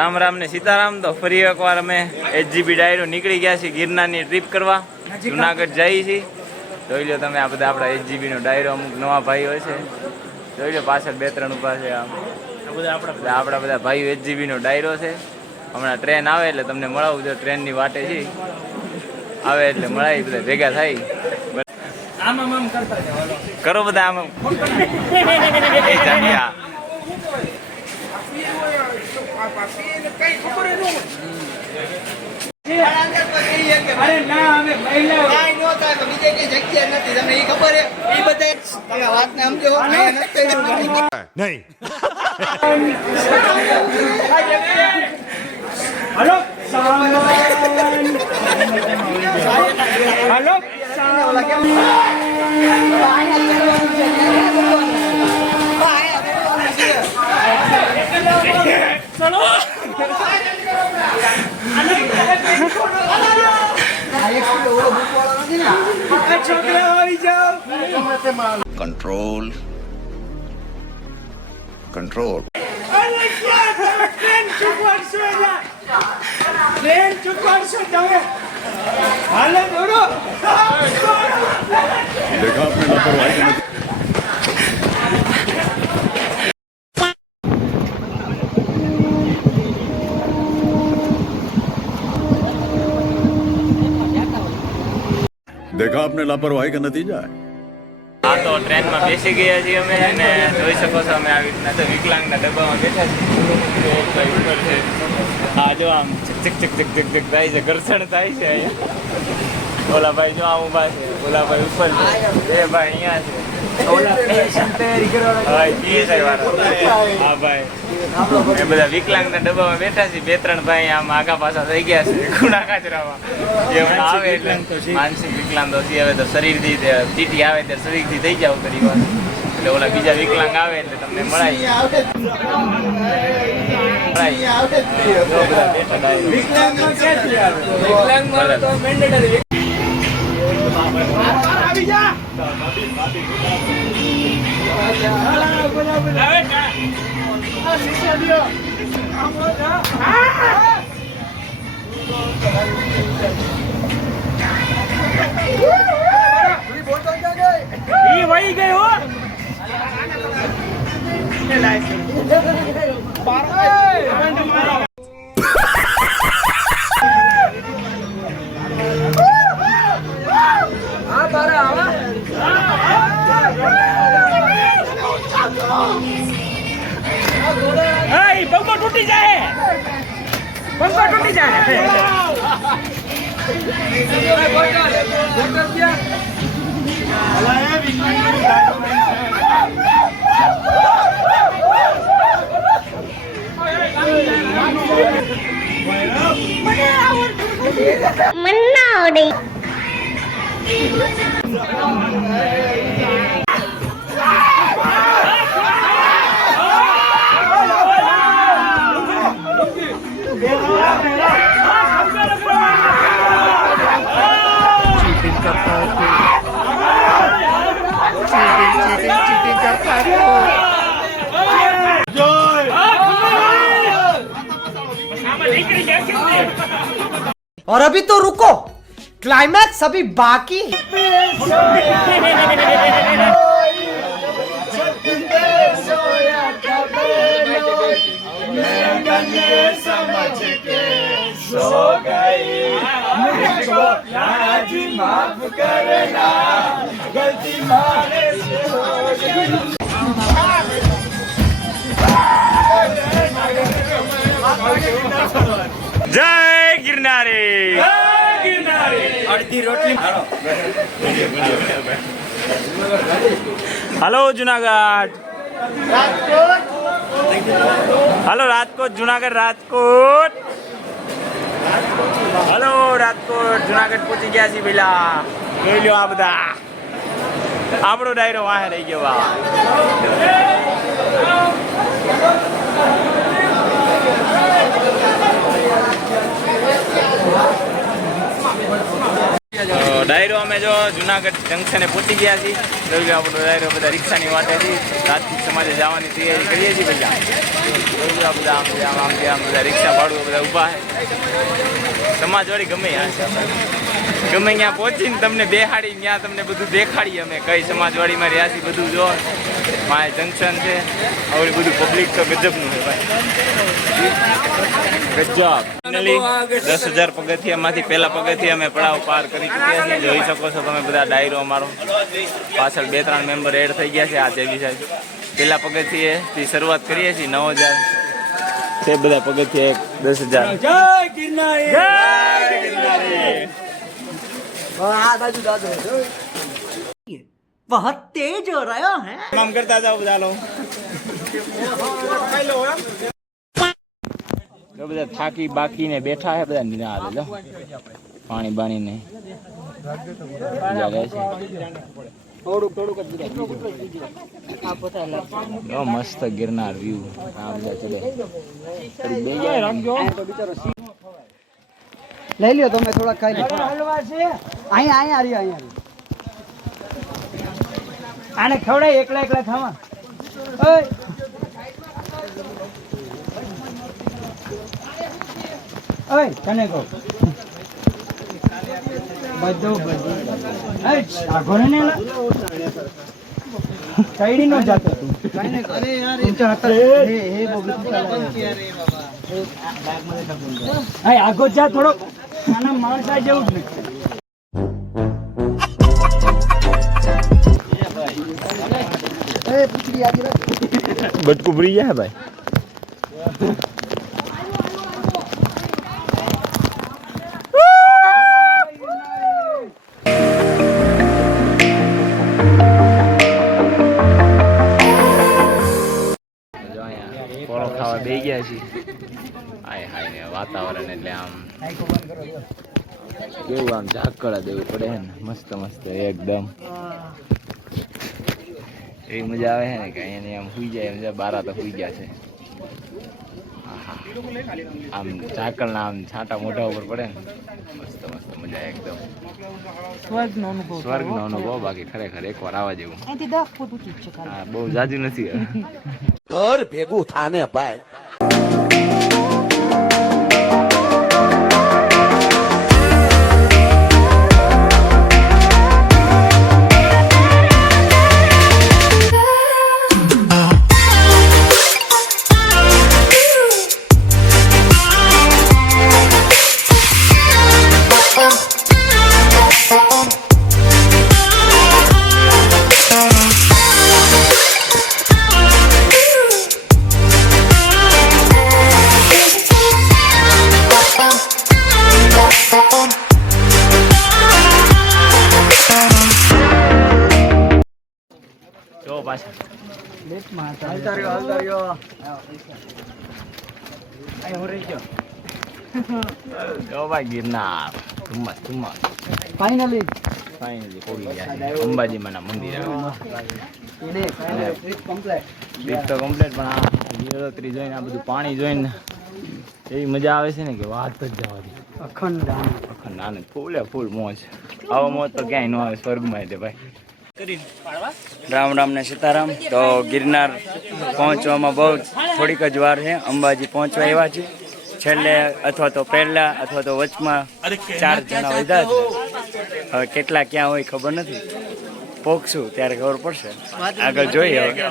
રામ રામ ને સીતારામ। તો ફરી એકવાર અમે HGB ડાયરો નીકળી ગયા છીએ ગિરનારની ટ્રીપ કરવા। જુનાગઢ જઈએ છીએ। જોઈ લો તમે, આ બધા આપણા HGB નો ડાયરો અમુક નવા ભાઈઓ છે। જોઈ લો પાછળ બે ત્રણ ઊભા છે। આમ આપણા બધા ભાઈઓ HGB નો ડાયરો છે। હમણાં ટ્રેન આવે એટલે તમને મળાવું। જો ટ્રેનની વાટે છે, આવે એટલે મળાવી, બધા ભેગા થાય। કરો બધા આમ कंट्रोल कंट्रोल देखा आपने लापरवाही की नतीजा। देखा आपने लापरवाही का नतीजा है। हाँ तो ट्रेन में बेसी गया जी अमे ने જોઈ શકો છો અમે આવી રીતના તો વિકલાંગના ડબ્બામાં બેઠા છીએ। એક ભાઈ ઉપર છે, આ જો આમ ચિક ચિક ચિક ચિક ચિક થાય છે, ઘર્ષણ થાય છે અહીંયા। ઓલા ભાઈ જો આમ ઊભા છે, ઓલા ભાઈ ઉપર છે, બે ભાઈ અહીંયા છે, ઓલા તૈયારી કરવાના ભાઈ PSI વાળા, હા ભાઈ એ બધા વિકલાંગના ડબ્બામાં બેઠા છે। બે ત્રણ ભાઈ આમ આગા પાછા થઈ ગયા છે ખૂણા કાચરામાં। જે આવે એટલે માનસિક વિકલાંગ છે, હવે તો શરીરથી ચીટી આવે ત્યારે શરીરથી થઈ જાવ કરી વાર, એટલે ઓલા બીજા વિકલાંગ આવે એટલે તમને મળાય। वही गए हो पंखा टूटी जाए, पंखा टूटी जाए। मन्नावड़ी और अभी तो रुको, क्लाइमैक्स अभी बाकी। माफ करना गलती मारे से हो गई। जय गिरनारी, अर्धी रोटली hello Junagadh, hello Rajkot, Junagadh Rajkot, hello Rajkot Junagadh पहुंची गया छी पेला। જોઈ લો આ બધા આપણો ડાયરો વાહે રહી ગયો। ડાયરો અમે જો જુનાગઢ જંકશને પહોંચી ગયા છીએ. જોયું આપણો ડાયરો બધા રિક્ષાની વાટેથી રાજપૂત સમાજે જવાની તૈયારી કરીએ છીએ બધા. જોયું બધા આમ બધા રિક્ષા ભાડું બધા ઊભા છે. સમાજવાળી ગમે ત્યાં પહોંચીને તમને બેહાડી ત્યાં તમને બધું દેખાડીએ અમે કઈ સમાજવાડીમાં રહ્યા છીએ બધું જો. માય જંકશન છે આવડી બધું પબ્લિક તો ગજબનું છે ભાઈ, ગજબ. ફાઇનલી 10,000 પગથિયામાંથી પહેલા પગથિયા અમે પડાવ પાર કરી ચૂક્યા છીએ. જોઈ શકો છો તમે બધા ડાયરો અમારો. પાછળ 2-3 મેમ્બર એડ થઈ ગયા છે. આ જેવી સાહેબ પહેલા પગથિયેથી શરૂઆત કરીએ છીએ. 9,000 છે બધા પગથિયા, 10,000. જય ગિરનારી, જય ગિરનારી. बहुत तेज हो रहा है. કામ કરતા જાઓ બધા લોકો. જો બધા થાકી બાકીને બેઠા છે બધા નિરાળે જો પાણી બાણીને મજા લે છે. જો મસ્ત ગિરનાર વ્યૂ. આ બધા ચડે લઈ લ્યો તમે થોડા ખાઈ લો. હલવા છે અહીંયા આને ખવડાય એકલા એકલા ખાવા. ઓય ઓય તને કહો બધું આગો ને કઈડી નો જાતો તું. अरे यार हे આગો જા થોડો. આના માણસા જેવું જ નથી. બટકું ભરી જાય ભાઈ. ફળો ખાવા બેસી ગયા છીએ. હાય હાય ને વાતાવરણ એટલે આમ કેવું આમ ઝાકળા દેવું પડે છે ને. મસ્ત મસ્ત એકદમ એવી મજા આવે છે ને કે અહીંયા આમ સુઈ જાય એમ. બારા તો સુઈ ગયા છે. આમ ઝાકળના આમ છાંટા મોઢા ઉપર પડે ને મસ્ત મસ્ત મજા એકદમ સ્વર્ગનો અનુભવ. બાકી ખરેખર એકવાર આવવા જેવું. હા બહુ જાજુ નથી હવે. ઘર ભેગું થાને ભાઈ. જો પાછા હાલતા રહ્યો. અહીં હું રહી ગયો. જો ભાઈ ગિરનાર ધુમ્મસ फाइनली ફાઇનલી પહોંચી ગયા છે અંબાજીમાના મંદિર. ટ્રીપ તો કમ્પ્લીટ પણ આ લીલોતરી જોઈને આ બધું પાણી જોઈને એવી મજા આવે છે ને કે વાત જ જવા દે. अखंड અખંડ આનંદ ફૂલે ફૂલ મોજ. આવો મોજ તો ક્યાંય ન આવે સ્વર્ગમાં તે ભાઈ. રામ રામ ને સીતારામ. તો ગિરનાર પહોંચવામાં બહુ થોડીક જ વાર છે. અંબાજી પહોંચવા એવા છે. છેલ્લે અથવા તો પહેલા અથવા તો વચમાં 4 જણા વધ્યા છે. હવે કેટલા ક્યાં હોય ખબર નથી. પહોંચશું ત્યારે ખબર પડશે. આગળ જોઈએ હવે.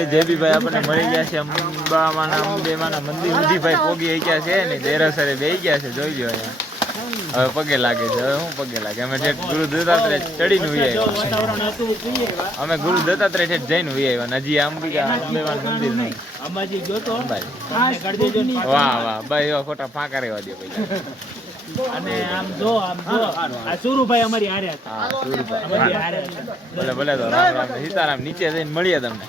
ફાઇનલી જેબીભાઈ આપણને મળી ગયા છે અંબેમાના મંદિર સુધી ભાઈ પોગી ગયા છે ને દેરાસરે બેહી ગયા છે જોઈ લો અહીંયા હવે પગે લાગે છે હવે હું પગે લાગે અમે ઠેઠ ગુરુ દત્તાત્રેય ચડીને ઉઈ આવ્યા અમે ગુરુ દત્તાત્રેય ઠેઠ જઈને ઉઈ આવ્યા હજી અંબેમાનું મંદિર નહીં અંબાજી ગયો તો વાહ વાહ ભાઈ એવા ખોટા ફાંકા રહેવા દે પૈસા અને આમ જો આ સુરુભાઈ અમારી હારે હતા. હા સુરભાઈ ભલે ભલે તો રામ રામ સીતારામ નીચે જઈને મળીએ તમને